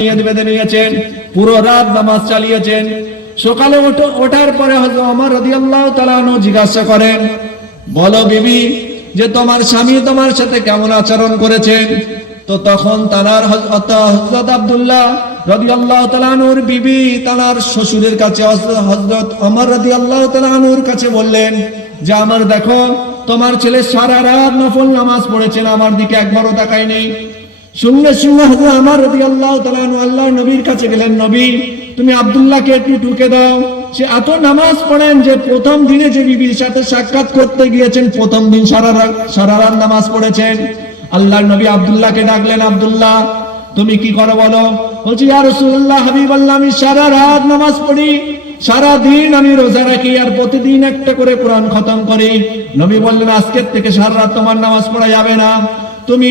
বেঁধে নিয়েছেন, পুরো রাত নামাজ চালিয়েছেন। সকালে ওঠার পরে হযরত ওমর রাদিয়াল্লাহু তাআলা আনহু জিজ্ঞাসা করেন, বলো বিবি, যে তোমার স্বামী তোমার সাথে কেমন আচরণ করেছেন? তো তখন তার হযরত আব্দুল্লাহ রাদিয়াল্লাহু তাআলা আনহুর বিবি তার শ্বশুরের কাছে হযরত ওমর রাদিয়াল্লাহু তাআলা আনহুর কাছে বললেন যে আমার দেখো, তোমার ছেলে সারা রাত নফল নামাজ পড়েছেন, আমার দিকে একবারও তাকায়নি। শুনলে হযরত ওমর রাদিয়াল্লাহু তাআলা আনহু আল্লাহর নবীর কাছে গেলেন, নবী তুমি আব্দুল্লাহকে একটু টুকে দাও, সে এত নামাজ পড়েন যে প্রথম দিনে যে বিবির সাথে সাক্ষাৎ করতে গিয়েছেন প্রথম দিন সারা রাত নামাজ পড়েছেন। আল্লাহর নবী আব্দুল্লাহকে ডাকলেন, আব্দুল্লাহ তুমি কি করো বলো? বলছি ইয়া রাসূলুল্লাহ, হাবিবাল্লাহ, আমি সারা রাত নামাজ পড়ি, সারা দিন আমি রোজা রাখি, আর প্রতিদিন একটা করে কোরআন খতম করি। নবী বললেন, আজকের থেকে সারা রাত তোমার নামাজ পড়া যাবে না, তুমি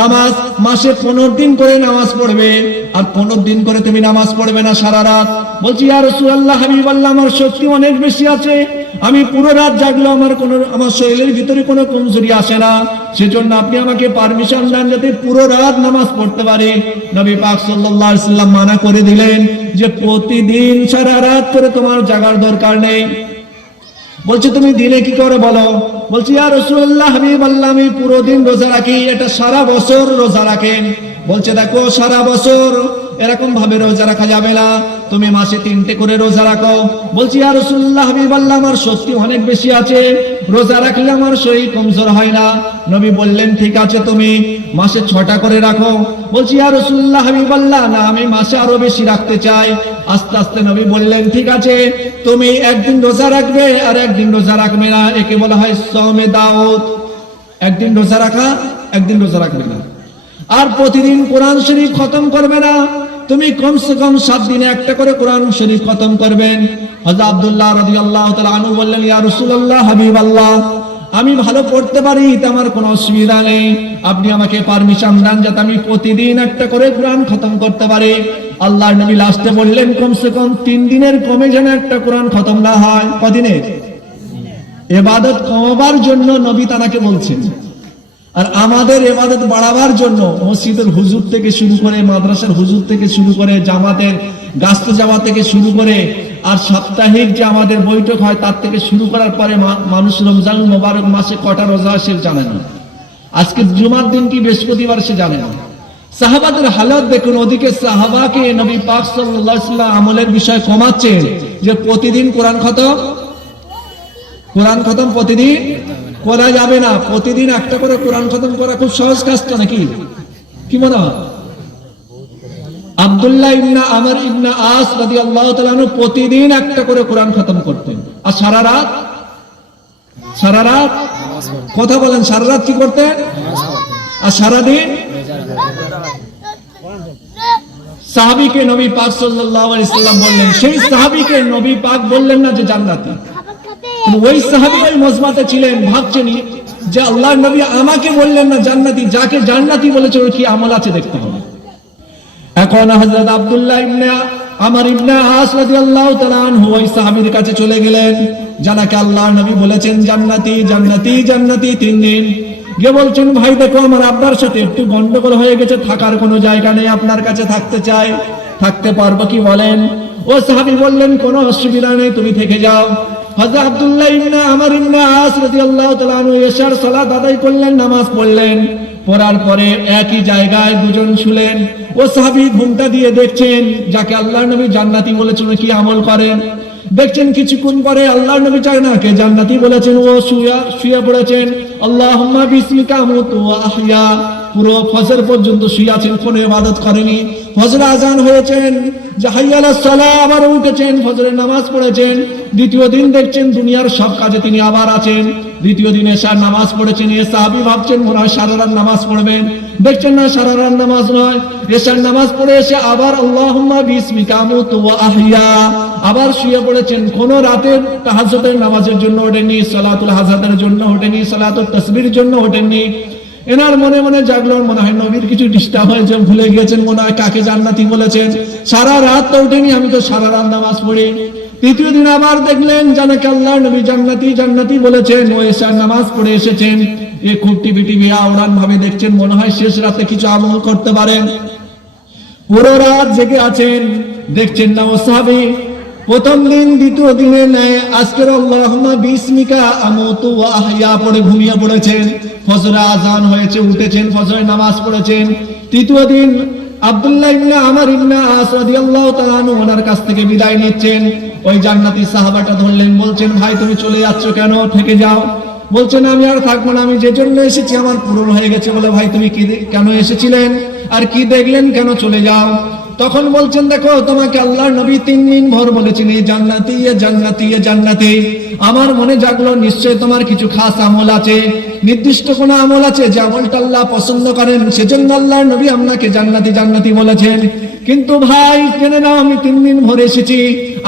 নামাজ মাসে 15 দিন করে নামাজ পড়বে, আর 15 দিন করে তুমি নামাজ পড়বে না সারা রাত। বলছি ইয়া রাসূলুল্লাহ, হাবিবাল্লাহ, আমার শক্তি অনেক বেশি আছে, আমি পুরো রাত জাগলেও আমার শরীরের ভিতরে কোনো কমজোরি আসে না, সেজন্য আপনি আমাকে পারমিশন দেন যাতে পুরো রাত নামাজ পড়তে পারে। নবী পাক সাল্লাল্লাহু আলাইহি ওয়াসাল্লাম মানা করে দিলেন যে প্রতিদিন সারা রাত করে তোমার জাগার দরকার নেই। বলছে তুমি দিনে কি করে বলো? বলছি ইয়া রাসূলুল্লাহ, হাবিবাল্লাহ, আমি পুরো দিন রোজা রাখি। এটা সারা বছর রোজা রাখেন? বলছে দেখো, সারা বছর এরকম ভাবে রোজা রাখা যাবে না, তুমি মাসে 3টে করে রোজা রাখো। বলছি ইয়া রাসূলুল্লাহ, হাবিবাল্লাহ, আমার শক্তি অনেক বেশি আছে, রোজা রাখলে আমার শরীর কমজোর হয় না। নবী বললেন, ঠিক আছে তুমি মাসে 6টা করে রাখো। বলছি ইয়া রাসূলুল্লাহ, হাবিবাল্লাহ, না আমি মাসে আরো বেশি রাখতে চাই। আস্তে আস্তে নবী বললেন, ঠিক আছে তুমি একদিন রোজা রাখবে আর একদিন রোজা রাখবে না, একে বলা হয় সওমে দাউদ। একদিন রোজা রাখা, একদিন রোজা রাখবে না, আর প্রতিদিন কোরআন শরীফ খতম করবে না, তুমি কমসে কম 7 দিনে একটা করে কোরআন শরীফ খতম করবেন। হযরত আব্দুল্লাহ রাদিয়াল্লাহু তাআলা আনহু বললেন, ইয়া রাসূলুল্লাহ, হাবিবাল্লাহ, আমি ভালো পড়তে পারি, তা আমার কোনো অসুবিধা নেই, আপনি আমাকে পারমিশন দেন যাতে আমি প্রতিদিন একটা করে কোরআন খতম করতে পারি। আল্লাহর নবী লাস্টে বললেন, কমসে কম 3 দিনের কমে যেন একটা কোরআন খতম না হয়। কদিনের? ইবাদত কমাবার জন্য নবী তাকে বলছেন, আর আমাদের ইবাদত বাড়াবার জন্য মসজিদের হুজুর থেকে শুরু করে, মাদ্রাসার হুজুর থেকে শুরু করে, জামাতের গাস্ত জামা থেকে শুরু করে, আর সাপ্তাহিক যে আমাদের বৈঠক হয় তার থেকে শুরু করার পরে মানুষ রমজান মোবারক মাসে কটা রোজা সে জানে না, আজকে জুমার দিন কি বৃহস্পতিবার সে জানে না। সাহাবাদের হালত দেখুন, ওদিকে সাহাবাকে নবী পাক সাল্লাল্লাহু আলাইহি ওয়াসাল্লাম আমলের বিষয় কমাচ্ছেন যে প্রতিদিন কোরআন খতম প্রতিদিন করা যাবে না, প্রতিদিন একটা করে কোরআন খতম করা খুব সহজ কাজটা নাকি? কি মনে হয়? আব্দুল্লাহ ইবনে আমর ইবনে আস রাদিয়াল্লাহু তাআলা আনহু প্রতিদিন একটা করে কোরআন খতম করতেন, আর সারা রাত কথা বলেন, সারা রাত কি করতেন? আর সারা দিন? সাহাবীকে নবী পাক সাল্লাল্লাহু আলাইহি ওয়াসাল্লাম বললেন, সেই সাহাবীকে নবী পাক বললেন না যে জান্নাতি, ওই সাহাবী ওই মজমাতে ছিলেন, ভাবছেন যে আল্লাহর নবী আমাকে বললেন না জান্নাতি, যাকে জান্নাতি বলেছে ওর কি আমল আছে দেখতে হবে। এখন হযরত আব্দুল্লাহ ইবনে আমর ইবনে আস রাদিয়াল্লাহু তাআলা আনহু ওই সাহাবীর কাছে চলে গেলেন, যাকে আল্লাহর নবী বলেছেন জান্নাতি জান্নাতি জান্নাতি 3 দিন। গিয়ে বলছেন, ভাই দেখো, আমার আপনার সাথে একটু গন্ডগোল হয়ে গেছে, থাকার কোনো জায়গা নেই, আপনার কাছে থাকতে চাই, থাকতে পারবো কি বলেন? ও সাহাবী বললেন, কোনো অসুবিধা নেই, তুমি থেকে যাও। হযরত আব্দুল্লাহ ইবনে আমর ইবনে আস রাদিয়াল্লাহু তাআলা আনহু ইশার সালাত আদায় করলেন, নামাজ পড়লেন, পড়ার পরে একই জায়গায় দুজন শুলেন। ও সাহাবী ঘুমটা দিয়ে দেখছেন যাকে আল্লাহর নবী জান্নাতি বলেছেন কি আমল করেন। দেখছেন কিছুক্ষণ পরে আল্লাহর নবী যাকে জান্নাতি বলেছেন ও শুয়ে পড়েছেন, আল্লাহুম্মা বিসমিকা আমুতু ওয়া আহইয়া, পুরো ফজর পর্যন্ত শুয়ে আছেন, কোনো ইবাদত করেনি। ফজর আজান হয়েছেন, যে হাইয়া আলাস সালাহ, আবার উঠেছেন, ফজরের নামাজ পড়েছেন। দ্বিতীয় দিন দেখছেন দুনিয়ার সব কাজে তিনি আবার আছেন। দ্বিতীয় দিন এশার নামাজ পড়েছেন, এ সাহাবী ভাবছেন মনে হয় সারা রাত নামাজ পড়বেন, দেখছেন না সারা রাত নামাজ নয়, এশার নামাজ পড়ে এসে আবার আল্লাহুম্মা বিসমিকা আমুতু ওয়া আহইয়া, আবার শুয়ে পড়েছেন। কোন রাতের তাহাজ্জুদের নামাজের জন্য ওঠেননি, সালাতুল হাজাতের জন্য ওঠেননি, সালাতুত তাসবিহের জন্য ওঠেননি। এনার মনে মনে জাগলো, মনে হয় নবীর কিছু ডিস্টার্ব হয়েছে, ভুলে গিয়েছেন, মনে হয় কাকে জান্নাতি বলেছেন, সারা রাত তো ওঠেনি, আমি তো সারা রাত নামাজ পড়ি। তৃতীয় দিন আবার দেখলেন যাকে আল্লাহর নবী জান্নাতি জান্নাতি বলেছেন, ও এশার নামাজ পড়ে এসেছেন। এ খুব টিভি আওড়ান ভাবে দেখছেন, মনে হয় শেষ রাতে কিছু আমল করতে পারেন। পুরো রাত জেগে আছেন, দেখছেন না ও সাহাবী প্রথম দিন দ্বিতীয় দিনে নেয় আজকের আল্লাহুম্মা বিসমিকা আমুতু ওয়া আহইয়া পড়ে ঘুমিয়ে পড়েছেন। ফজরে আযান হয়েছে, উঠেছেন, ফজরের নামাজ পড়েছেন। তৃতীয় দিন আব্দুল্লাহ ইবনে আমর ইবনে আস রাদিয়াল্লাহু তাআলা আনহু ওনার কাছ থেকে বিদায় নিচ্ছেন। ওই জান্নাতি সাহাবাটা ধরলেন, বলছেন ভাই তুমি চলে যাচ্ছ কেন, থেকে যাও। বলছেন আমি আর থাকবো না, আমি যে জন্য এসেছি আমার পূরণ হয়ে গেছে। বলে ভাই তুমি কি কেন এসেছিলেন আর কি দেখলেন, কেন চলে যাও? তখন বলছেন দেখো তোমাকে আল্লাহর নবী 3 দিন ভর বলেছেন এই জান্নাতি এ জান্নাতি এ জান্নাতি। আমার মনে জাগলো নিশ্চয় তোমার কিছু খাস আমল আছে, নির্দিষ্ট কোন আমল আছে যে আমলটা আল্লাহ পছন্দ করেন, সেজন্য আল্লাহর নবী আপনাকে জান্নাতি জান্নাতি বলেছেন। কিন্তু ভাই জেনে নাও আমি 3 দিন ভরে এসেছি,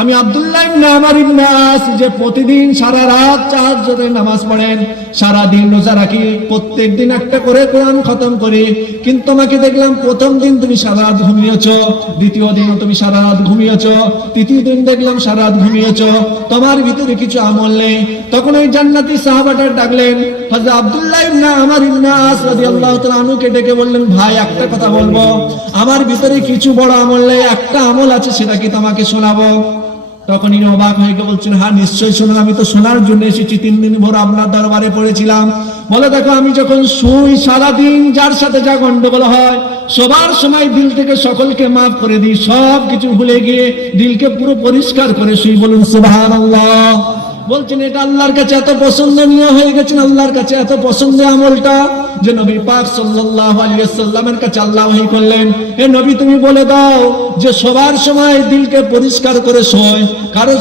আমি আব্দুল্লাহ ইবনে আমর ইবনে আস যে প্রতিদিন সারা রাত তাহাজ্জুদের নামাজ পড়েন, সারা দিন রোজা রাখি, প্রত্যেক দিন একটা করে কোরআন খতম করি। কিন্তু আমাকে দেখলাম প্রথম দিন তুমি সারা রাত ঘুমিয়েছো, দ্বিতীয় দিন তুমি সারা রাত ঘুমিয়েছো, তৃতীয় দিন দেখলাম সারা রাত ঘুমিয়েছো, তোমার ভিতরে কিছু আমল নেই। তখন ওই জান্নাতি সাহাবাটা ডাকলেন হযরত আব্দুল্লাহ ইবনে আমর ইবনে আস রাদিয়াল্লাহু তাআলা আনহুকে ডেকে বললেন ভাই একটা কথা বলবো, আমার ভিতরে কিছু বড় আমল নেই, একটা আমল আছে, সেটা কি তোমাকে শোনাবো? তখন ইনি অবাক হয়ে গিয়ে বলছেন হ্যাঁ নিশ্চয়ই শুনুন, আমি তো শোনার জন্য এসেছি, 3 দিন ভোর আপনার দরবারে পড়েছিলাম। বলে দেখো আমি যখন শুই সারাদিন যার সাথে যা গন্ডগোল হয় সবার সময় দিল থেকে সকলকে মাফ করে দিই, সব কিছু ভুলে গিয়ে দিলকে পুরো পরিষ্কার করে শুই। বলুন সুবহানাল্লাহ। বলছেন এটা আল্লাহর কাছে এত পছন্দনীয় হয়ে গেছেন, আল্লাহর কাছে এত পছন্দের আমলটা যে নবী পাক সাল্লাল্লাহু আলাইহি ওয়াসাল্লামের কাছে আল্লাহ ওহী করলেন, হে নবী তুমি বলে দাও যে সবার সময় দিলকে পরিষ্কার করে শোয়, কারো